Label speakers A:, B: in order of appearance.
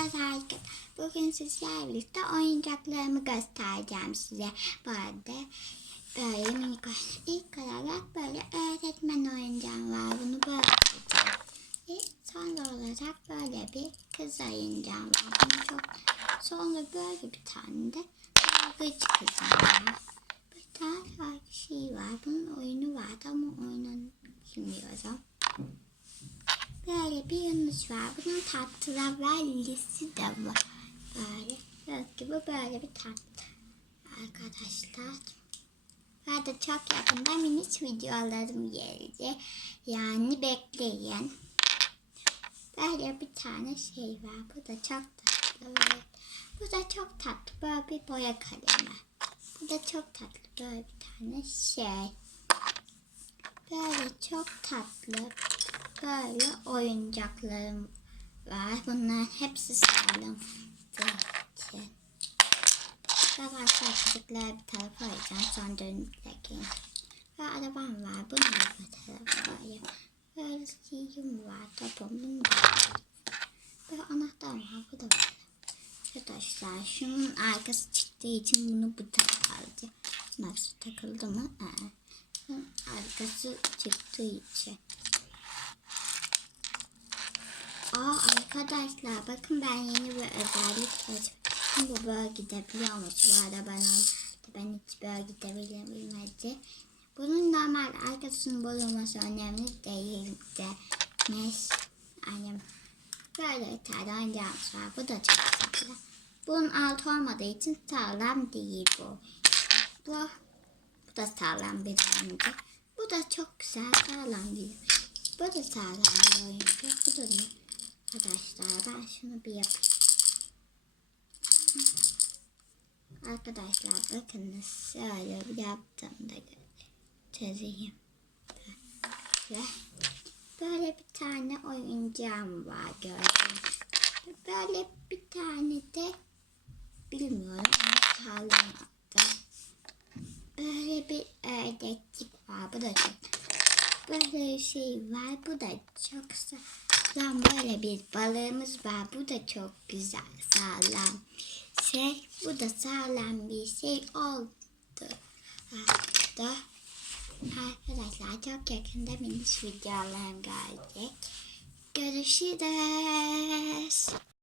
A: Evet arkadaşlar. Bugün sizlerle birlikte oyuncaklarımı göstereceğim size. Bu arada böyle minik İlk olarak böyle öğretmen oyuncağım var. Bunu böyle yapacağım. Sonra olarak böyle bir kız oyuncağım var. Bunu çok... Sonra böyle bir tane de dalgıç kızım var. Bir tane şey var. Bunun oyunu vardı ama oyununu bilmiyorum. Böyle bir Yunus var. Bunun tatlılar var. Lisi de var. Böyle. Göz gibi böyle bir tatlı. Arkadaşlar. Ve de çok yakında minik videolarım gelecek. Yani bekleyin. Böyle bir tane şey var. Bu da çok tatlı. Böyle. Bu da çok tatlı. Böyle bir boya kalemi. Bu da çok tatlı. Böyle bir tane şey. Böyle çok tatlı böyle oyuncaklarım var. Bunların hepsi sağlam. için. Arkadaşlar çocuklar bir tarafa koyacağım. Sonra dönüp bakayım. Ve arabam var. Bunu da bir tarafa koyayım. Böyle şeyim var. Topum. Bunu da. Böyle anahtar var. Bu da var. Arkadaşlar şunun arkası çıktığı için bunu bu tarafa alacağım. Nasıl takıldı mı? Evet. Arkası çıktığı için. Arkadaşlar bakın ben yeni bir özellik keşfettim. Bu böyle gidebiliyormuş. Bu arada ben, ben hiç böyle gidebilmedi. Bunun normal arkasının bulunması önemli değildi. Neyse. Yani böyle bir tane oyuncağımız var. Bu da çok tatlı. Bunun altı olmadığı için sağlam değil bu. Bu, bu da sağlam bir oyuncak. Bu da çok güzel sağlam bir Bu da sağlam bir oyuncak. Bu da ne? Arkadaşlar ben şunu bir yapayım. Arkadaşlar bakın şöyle yaptığımda göstereyim. Böyle, böyle bir tane oyuncağım var gördüğünüz. Böyle bir tane de bilmiyorum ama sağlamadım. Böyle bir ördeklik var. Bu da çok böyle bir şey var. Bu da çok sağlam. Böyle bir balığımız var. Bu da çok güzel sağlam. Şey, bu da sağlam bir şey oldu. Hatta arkadaşlar çok yakında minik videolarım gelecek. Görüşürüz.